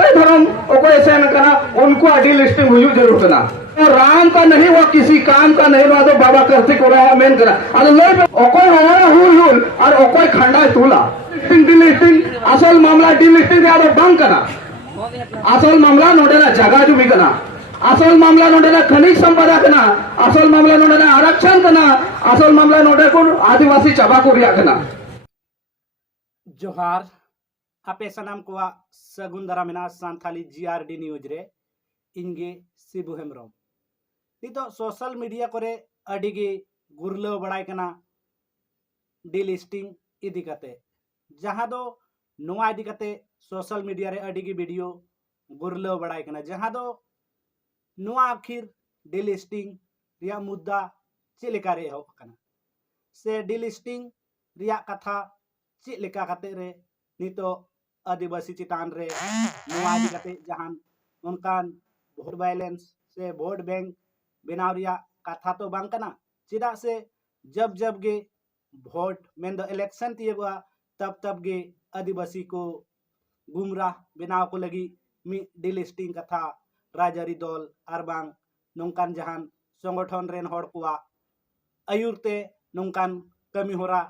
ईसाई धर्म ओको सेन कना उनको डिलिस्टिंग हुई जरूर कना और राम का नहीं वो किसी काम का नहीं रहा तो बाबा करते को रहा मेन कना अरे ले ओको हमारा हुल और ओको खंडा तुला डिलिस्टिंग असल मामला डिलिस्टिंग यार बंग कना असल मामला नोडेना जगह जुमी कना असल मामला नोडेना खनिज संपदा कना असल मामला नोडेना आरक्षण कना असल मामला नोडे को आदिवासी चबा को रिया कना जोहार आपे सनाम को सगुन दरामिना सांथाली जीआरडी न्यूज रे इनगे सिबु हेमरम नितो सोशल मीडिया करे अडिगे गुरलो बड़ाई कना डिलिस्टिंग इदी कते जहां दो नोआ इदी कते सोशल मीडिया रे अडिगे वीडियो गुरलो बड़ाई कना जहां दो नोआ आखिर डिलिस्टिंग रिया मुद्दा चिलिका रे हो कना से डिलिस्टिंग रिया कथा चिलिका कते रे नितो आदिवासी चितान रे नोआ इदी कते जहां उनकान वोट वायलेंस से वोट बैंक बनाव रिया कथा तो बांग कना चिदा से जब जब गे वोट मेन दो इलेक्शन तियगवा तब गे आदिवासी को गुमराह बनाव को लगी मी डिलिस्टिंग कथा राजरी दल आर बांग नोंकान जहान संगठन रेन हड़ कुआ आयुरते नोंकान कमी होरा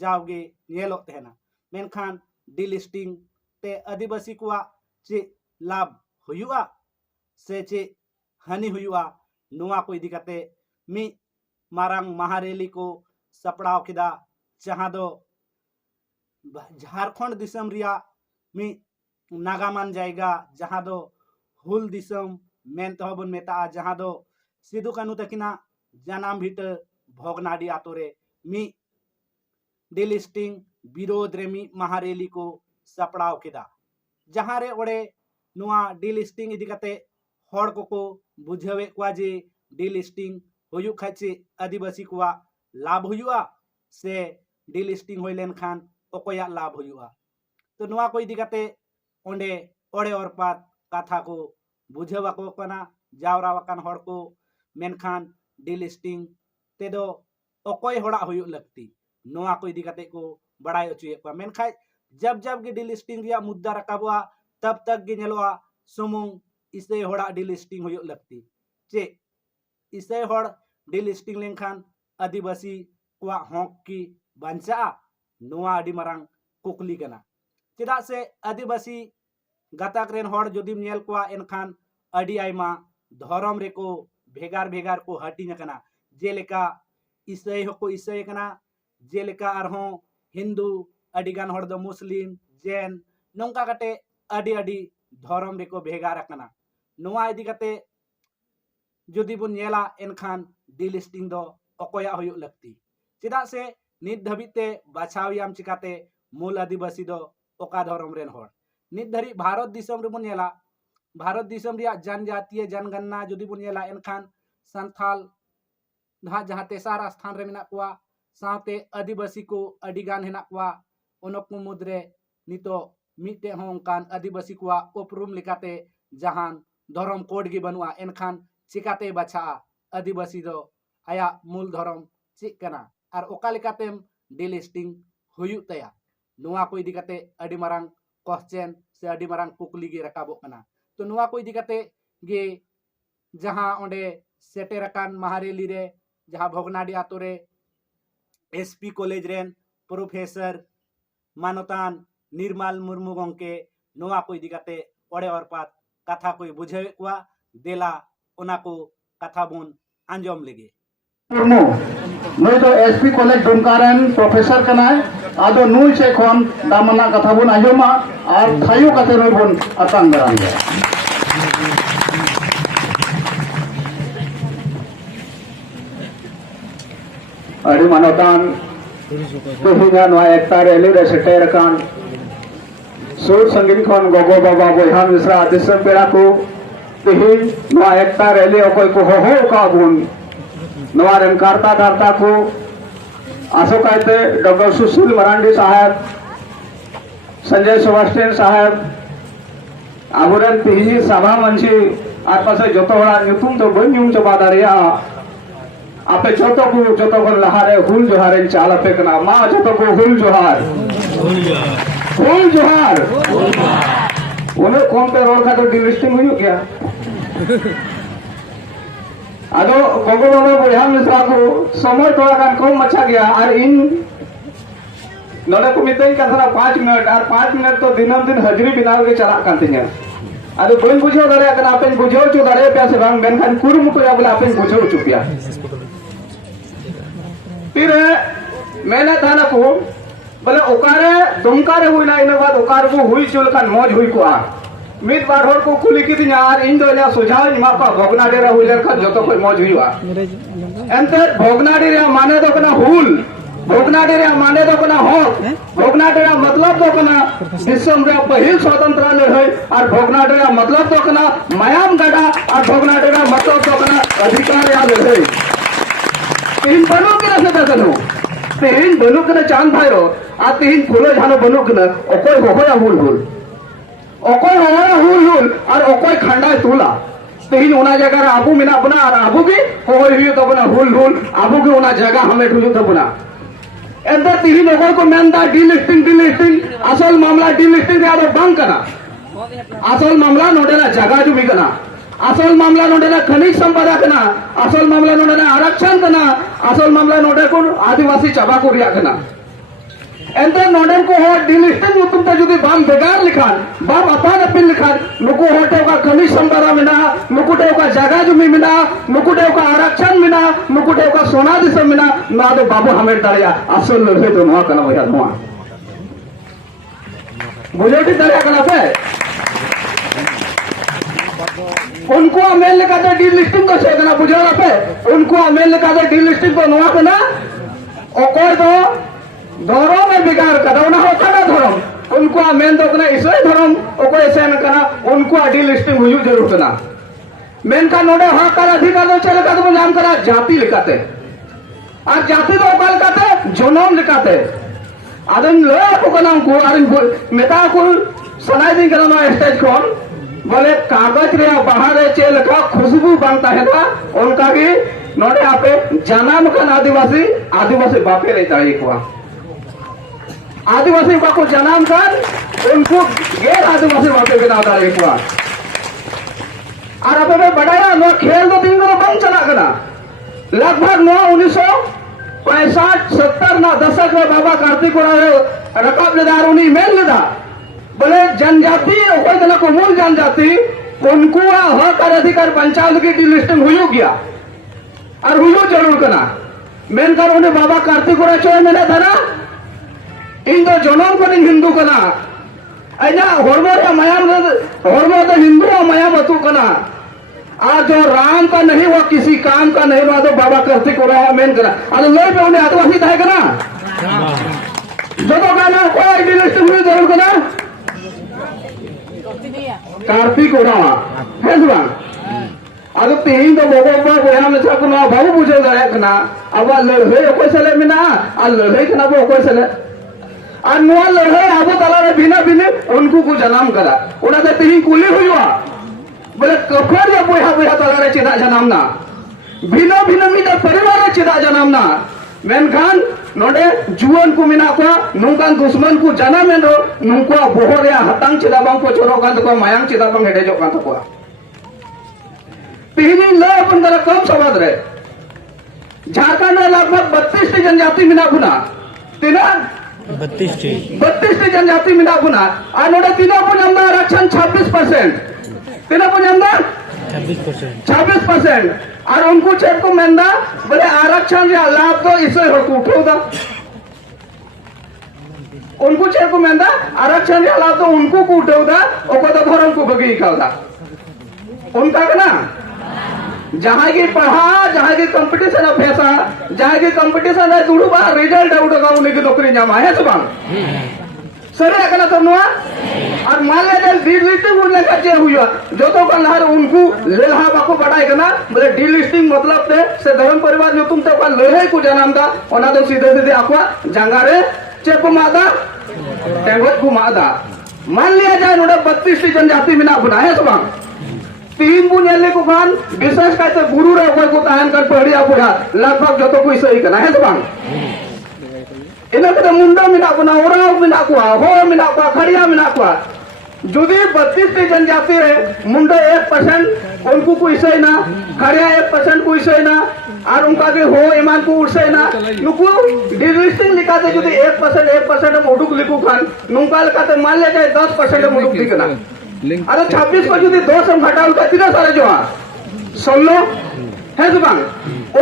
जावगे नेलोग तहना मेनखान डिलिस्टिंग ते आदिवासी कुआ चे लाभ हुआ से चे हानि हुआ नोआ को इदी कते मी मारांग महारेली को सपड़ाव किदा जहां दो झारखंड दिसम रिया मी नागामान जाएगा जहां दो हुल दिसम मेन तहबन मेता जहां दो सिदु कानू तकिना जनाम भीट भोगनाडी आतोरे मी डिलिस्टिंग विरोध रे मी महारेली को सपड़ाव किदा जहां रे ओडे नोआ डिलिस्टिंग इदी कते हड़ को बुझावे को जे डिलिस्टिंग हुयु खाचे आदिवासी को लाभ हुआ से डिलिस्टिंग होय लेन खान ओकोया लाभ हुआ तो नोआ को इदी कते ओंडे ओडे और पात कथा को बुझावा को कना जावरा वकान हड़ को मेनखान डिलिस्टिंग ते दो ओकोय हड़ा हुयु लगती नोआ को इदी कते को बड़ाई अचुए को मेनखाय जब जब गे डिलिस्टिंग रिया मुद्दा रकाबवा तब तक गे नेलोआ सुमुंग इसे हड़ा डिलिस्टिंग हुयु लगती चे इसे हड़ डिलिस्टिंग लेनखान आदिवासी को हक की बंचा नोआ अडी मारांग कुकली कना चेदा से आदिवासी गाताक रेन हड़ जदिम नेल को एनखान अडी आयमा धर्म रे को भेगार भेगार को हटिन कना जेलेका इसाई हको इसाई कना जेलेका आरहों हिंदू अडिगान हड़ दो मुस्लिम जैन नोंका कटे अडी अडी धर्म रे को भेगार कना नोआ इदी कते जदि बन नेला एनखान डिलिस्टिंग दो अकोया हुयु लगती चेदा से नित धबिते बाछावियाम चिकाते मूल आदिवासी दो ओका धर्म रेन हड़ नित धरी भारत दिसम रे बन नेला भारत दिसम रिया जनजातीय जनगणना जदि बन नेला एनखान संथाल जहाँ तेसार स्थान रे मेना कुआ साथे आदिवासी को अडिगान हेना कुआ ओनकु मुद्रे नितो मिटे होंकान आदिवासी कुआ उपरुम लिकाते जहां धर्म कोड गी बनुआ एनखान चिकाते बचा आदिवासी दो आया मूल धर्म चिक कना और ओका लिकातेम डिलिस्टिंग हुयु तया नोआ को इदी कते अडी मारांग क्वेश्चन से अडी मारांग कुकली गे रकाबो कना तो नोआ को इदी कते गे जहां ओंडे सेटेरकान महारेली रे जहां भोगनाडी आतो रे एसपी कॉलेज रेन प्रोफेसर मानतान निर्मल मुर्मू गंके नोआ को इदी कते ओडे और पात कथा कोई बुझे कुआ देला ओना को कथा बोन अंजम लेगे मुर्मू नई तो एसपी कॉलेज दुमकारन प्रोफेसर कनाय आदो नुई से खन दामना कथा बोन अंजमा और थायु कते नई बोन अतंग दरांगे अड़ी मानतान तेहिना नोआ एकता रैली रे सेटेरकान सूर संगीन खन गोगो बाबा बोहा मिश्रा दिसम पेड़ा को तेहिन नोआ एकता रैली अकोय को हो का बुन नोआ रेन कार्ता धारता को आसोकायते डॉक्टर सुशील मरांडी साहब संजय सेबास्टियन साहब आबुरेन तेहिनी सभा मंची आर पासे जतो हड़ा नुतुम तो बन नुम चबा दारिया आपे जतो को लहारे हुल जोहारे चाल पे कना मा जतो को हुल जोहार हुल जोहार उन्हें कौन पे रोल खातर डिलिस्टिंग हुई क्या आदो गोगो बाबा बोया मिश्रा को समय थोड़ा गान कम मचा गया और इन नोड़े को मितई का थोड़ा 5 मिनट और 5 मिनट तो दिनम दिन हाजिरी बिनाव के चला कांतिया आदो बन बुझो दरे अगर आपन बुझो चु दरे पे से बांग बेनखान कुरुमुटु या बोले आपन बुझो चुपिया फिर मैंने थाना को बोले ओकारे दुमकारे हुई ना इन बाद ओकार को हुई चुल खान मौज हुई को आ मित बार होर को कुली की दिन यार इन दो या सुझाव इमा पा भोगना डेरा हुई लेर खान जो तो कोई मौज हुई वा एंते भोगना डेरा माने तो कना हुल भोगना डेरा माने तो कना हो भोगना डेरा मतलब तो कना विश्व रे पहिल स्वतंत्र लड़ाई और भोगना डेरा मतलब तो कना मायाम गड़ा और भोगना डेरा मतलब तो कना अधिकार या लड़ाई तीन बनो के रसे दसनो तीन बनो के चांद भाईरो आ तीन फुलो झानो बनो के ओकोय होया हुल हुल ओकोय होया हुल हुल और ओकोय खंडा तुला तीन उना जगह आबू मिना बना और आबू भी होय हुई तो बना हुल हुल आबू के उना जगह हमें ठुलू तो बना एंतर तीन लोगों को मेंदा डिलिस्टिंग असल मामला डिलिस्टिंग या तो बंग कना असल मामला नोडेला जगह जुमी कना असल मामला नोडेला खनिज संपदा कना असल मामला नोडेला आरक्षण कना असल मामला नोडे को आदिवासी चबा को रिया कना एंते नोडे को हो डिलिस्टिंग तुम तो जुदी बाम बेगार लिखान बाम अपान अपिन लिखान नुकु होटे का खनिज संपदा मिना नुकुटे का जगह जुमी मिना नुकुटे का आरक्षण मिना नुकुटे का सोना दिसम मिना ना तो बाबू हमें दरिया असल लड़े तो नुआ कना भैया नुआ बुझेटी दरिया कना पे उनको अमेल लेकर डिलिस्टिंग को सेकना बुझा पे उनको अमेल लेकर डिलिस्टिंग को नुआ कना ओकोय तो धर्म में बिगाड़ कदा ना होता ना धर्म उनको अमेल तो कना इसलिए धर्म ओकोय ऐसे न कना उनको डिलिस्टिंग हुई जरूर कना मेन का नोडे हक का अधिकार तो चले का तो नाम करा जाति लिखाते और जाति तो ओकाल काते जनम लिखाते आदन ले को नाम को आरिन मेता को सनाई दिन कना ना स्टेज कोन बोले कागज रे बाहर चेल का खुशबू बनता है ना उनका भी नोड़े आपे जन्म कन आदिवासी बापे रहता है एक आदिवासी को जन्म कर उनको गैर आदिवासी बापे के नाता एक और अब बढ़ाया नो खेल तो दिन को बंद चला कना लगभग 1965-70 ना दशक में बाबा कार्तिक रकाब लेदार उन्हीं मेल लेदा बोले जनजाति को मूल जनजाति उनको हक और अधिकार पंचायत की डिलिस्टिंग हुई गया और हुई जरूर कना मेन कर उन्हें बाबा कार्तिक चोय मेले था ना इन दो जनम को हिंदू कना अना हरमो तो हिंदू मायाम अतु कना और जो राम का नहीं वो किसी काम का नहीं वो तो बाबा कार्तिक मेन कना और लोग पे उन्हें आदिवासी था कना जो तो कहना कोई डिलिस्टिंग हुई जरूर कना कार्तिक उड़ावा है सुबह अब तीन तो बोगो बोया में सब ना बाबू बुझे दरे कना अब लड़े कोई सले मिना आ लड़े कना बो कोई सले आ नुआ लड़े अब तला रे बिना उनको को जन्म करा उना से तीन कुली हुईवा बोले कफर या बोया तला रे चिदा जन्म ना बिना मिना परिवार चिदा जन्म ना मेनखान नोडे जुआन को मिना को नुकान दुश्मन को जाना में रो नुको बोहर या हतांग चिदा बांग को चोरो कान को मायांग चिदा बांग हेडे जो कान को तीन ले अपन तरह कम सवाद रे झारखंड में लगभग 32 टी जनजाति मिना गुना तीना 32 टी जनजाति मिना गुना आ नोडे तीना को नंबर आरक्षण 26% तीना को नंबर 26% और उनको चेक को मेंदा बोले आरक्षण या लाभ तो इसे हो उठो दा उनको चेक को मेंदा आरक्षण या लाभ तो उनको को उठो दा ओको तो धर्म को बगी खादा उनका ना जहां की पढ़ा जहां की कंपटीशन अभ्यासा जहां की कंपटीशन है दुड़ू बा रिजल्ट आउट का उन्हीं की नौकरी जामा है सब सरे कना तो नुआ और मान ले डिलिस्टिंग उड़ने का जे हुआ जो तो कल हर उनको लेलहा बाको बढ़ाए कना बोले डिलिस्टिंग मतलब से धर्म परिवार जो तुम तो कल लड़े को जन्म था ओना तो सीधे आकवा जंगारे चेक को मादा टेंगत को मादा मान लिया जाए नोडे 32 टी जनजाति मिना गुना है सब तीन बुनियाले को खान विशेष करते गुरु रे कोई को तायन कर पढ़िया बुढ़ा लगभग जो तो कोई सही कना है सब इना के मुंडा मिना गुना ओरा मिना को हो मिना को खड़िया मिना को जुदी 32 जनजाति रे मुंडा 1% उनको कोई सही ना खड़िया 1% कोई सही ना और उनका भी हो ईमान को उड़से ना नुकु डिलिस्टिंग लिखाते जुदी 1% हम उड़ुक लिखू खान नुका लिखाते मान ले जाए 10% हम उड़ुक दिखना अरे 26 को जुदी 2 से घटाओ का तीन सारे जो 16 है जुबान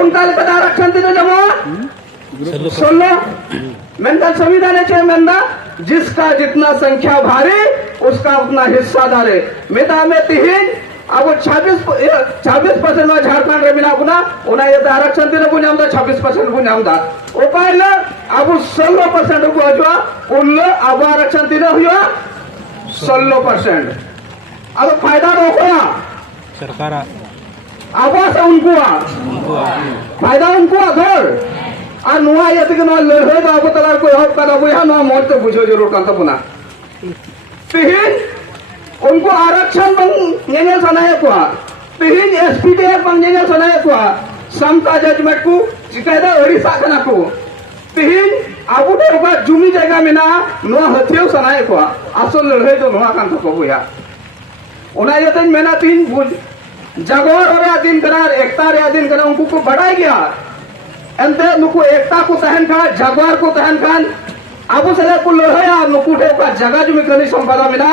उनका लिखाते आरक्षण तीन जमा 16 मेंदा संविधान है मेंदा जिसका जितना संख्या भारी उसका उतना हिस्सादार मेता में तीन अब 26% में झारखंड रे बिना बुना उना ये आरक्षण दिन बुना हम 26% बुना हम ओ पहले अब 16% को जो उन अब आरक्षण दिन हुआ 16% अब फायदा रोको सरकार आवास उनको फायदा उनको घर और नुआ ये तक नुआ लड़े तो अब तलाक को हक का बुझा नुआ मौत तो बुझो जरूर करता बुना तीन उनको आरक्षण बंग नेने सनाए को तीन एसपीडीएफ बंग नेने सनाए को समता जजमेंट को शिकायत ओडिशा कना को तीन आबू का जुमी जगह में ना नुआ हथियो सनाए को असल लड़े तो नुआ कान तो बुया उना ये तन मेना तीन बुझ जगोर और दिन करार एकता रे दिन करा उनको को बढ़ाई गया एंते नुकु एकता को तहन का जगवार को तहन खान आबू सदा को लड़ाया नुकु ठे का जगह जुमी कनी संपदा मिना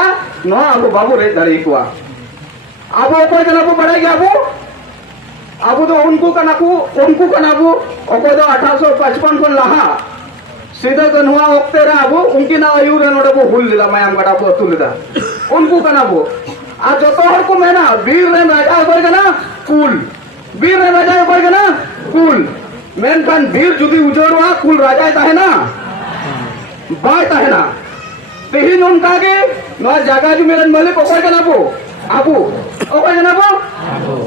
नो आबू बाबू रे दरी को आबू कोई जना को बढ़ाई गया आबू तो उनको कनाबू ओको तो 1855 को लहा सीधा तो नुआ ओक्ते रा आबू उनकी ना आयु रे नोडे को हुल लिला मायाम गडा को तुल दा उनको कनाबू आ जो तो हर को मेना वीर रे राजा होय गना कुल वीर रे राजा होय गना कुल मेनखान वीर जुदी उजड़वा कुल राजा है ना बाय है ना तेहिन उनका के नवा जगह जो मेरन मालिक ओको जना बो आबू ओको जना बो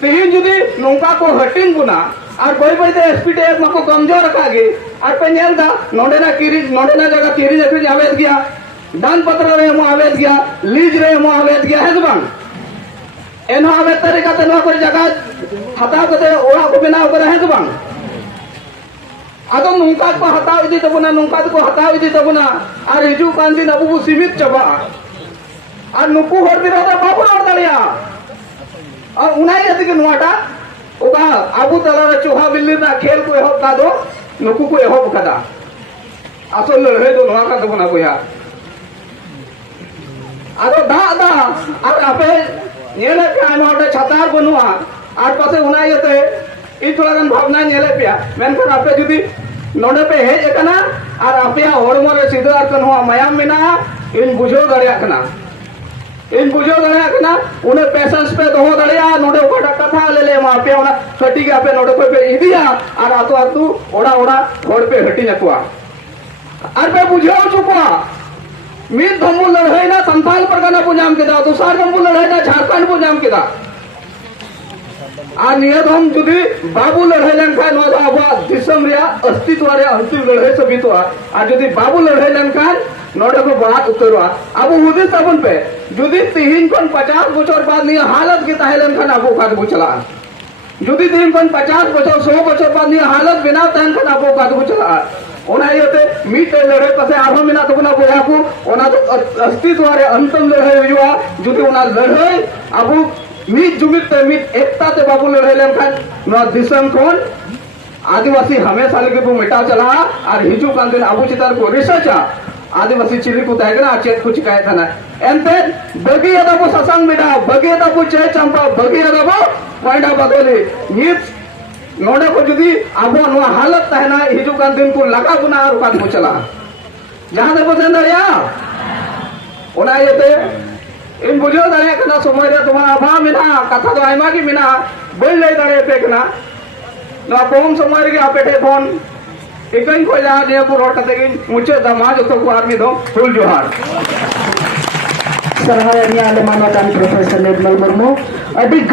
तेहिन जुदी नोंका को हटिंग बुना और कोई कोई ते एसपीटीएफ मको कमजोर रखा गे और पे नेल दा नोंडे ना जगह किरी जकरी आवेद गया दान पत्र रे मो आवेद गया लीज रे मो आवेद गया है बांग एनो आवेद तरीका ते नवा कोई जगह हता को ते ओड़ा को बिना को है बांग आदो नुंका को हटाव इदी तबुना नुंका को हटाव इदी तबुना और हिजू कान दिन अबू सीमित चबा और नुकु हर दिन होता बाबू और दलिया और उनाई यदि के नुआटा ओका अबू तला रे चोहा बिल्ली ना खेल को एहो का दो नुकु को एहो कदा असल लड़े तो नुआ का तबुना को या आदो दा और आपे नेले पे आइमाटे छतार बनुआ और पासे उनाई यते इन थोड़ा गन भावना नेले पे मेनखान आपे जुदी नोडे पे हेज कना और आपे होड़मो रे सीधा अरकन हुआ मायाम मेना इन बुझो दड़िया कना उन्हें पेशेंस पे दो दड़िया नोडे ओटा कथा ले ले आपे ओना कटी के आपे नोडे पे इदिया और आतु ओड़ा होड़ पे हटी नकुआ और पे बुझो चुका मीत धम्मु लड़ाई ना संथाल परगना को नाम केदा दूसरा धम्मु लड़ाई ना झारखंड को नाम केदा आ नियत हम जुदी बाबू लड़ाई लंका नो आबा दिसम रिया अस्तित्व रे अंतिम लड़ाई सभी तो आ जुदी बाबू लड़ाई लंका नोडे को बात उतरवा अब उदी तबन पे जुदी 3 कोन 50 बछर बाद नि हालत के ताहेलन खान आबो का बुचला जुदी 3 कोन 50 बछर 100 बछर बाद नि हालत बिना तहन खान आबो का बुचला ओना येते मीट लड़ाई पसे आरो मिना तबना बोया को ओना तो अस्तित्व रे अंतिम लड़ाई हुआ जुदी ओना लड़ाई आबो मीट जुमित मीट एकता ते बाबू लड़ाई लंका नो दिसम कोन आदिवासी हमेशा लगे वो मिटा चला और हिजू कान दिन आबू चितार को रिसर्च आदिवासी चिली को तहगना चेत कुछ कहे था ना एंते बगी यदा को ससंग मिटा बगी यदा को चे चंपा बगी यदा को पॉइंट बदले नीत नोडे को जुदी आबो नो हालत तहना हिजू कान दिन को लगा गुना और कान को चला जहां दे बसन दरिया ओना येते इन बुझो दरिया कना समय रे तुम्हारा अभाव मिना कथा तो आइमा की मिना बोल ले दरिया पे कना ना कम समय रे आपेटे फोन इकन को जा जे को रोड कते कि मुझे दमाज तो को आर्मी दो फुल जोहार सरहाया निया ले मानवता प्रोफेसर निर्मल मुर्मू अधिक